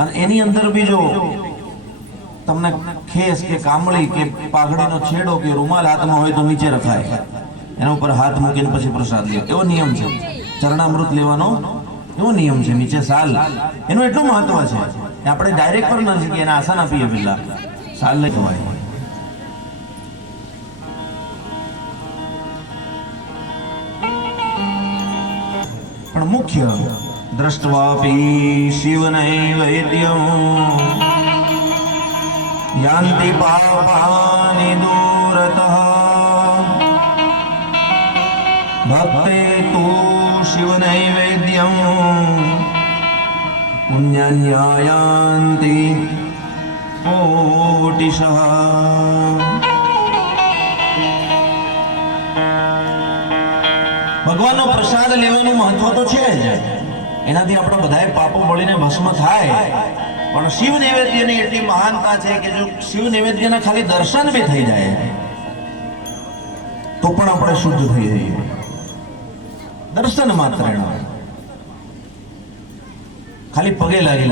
અને એની અંદર બી જો તમને ખેસ કે કામળી કે પાઘડીનો છેડો કે રૂમાલ હાથમાં હોય તો નીચે રખાય, એના ઉપર હાથ મૂકીને પછી પ્રસાદ લે, એવો નિયમ છે. ચરણામૃત લેવાનો એવો નિયમ છે. નીચે સાલ, એનું એટલું મહત્વ છે કે આપણે ડાયરેક્ટ પર ન શીખીએ, એના આસાન આપીએ, પેલા સાલ લઈ જવાય. પણ મુખ્ય દ્રષ્ટવાપી શિવનૈવેદ્યમ યાન્તિ પાપાનિ દૂરતઃ ભક્તે તુ શિવનૈવેદ્યમ પુણ્યાન્યાયાન્તિ કોટિશઃ. ભગવાનનો પ્રસાદ લેવાનું મહત્વ તો છે જ, એનાથી આપણા બધાય પાપો બળીને ભસ્મ થાય. પણ શિવ નૈવેદ્યની એટલી મહાનતા છે કે જો શિવ નૈવેદ્યના ખાલી દર્શન બી થઈ જાય તો પણ આપણે શુદ્ધ થઈ જઈએ. દર્શન માત્ર ખાલી પગે લાગી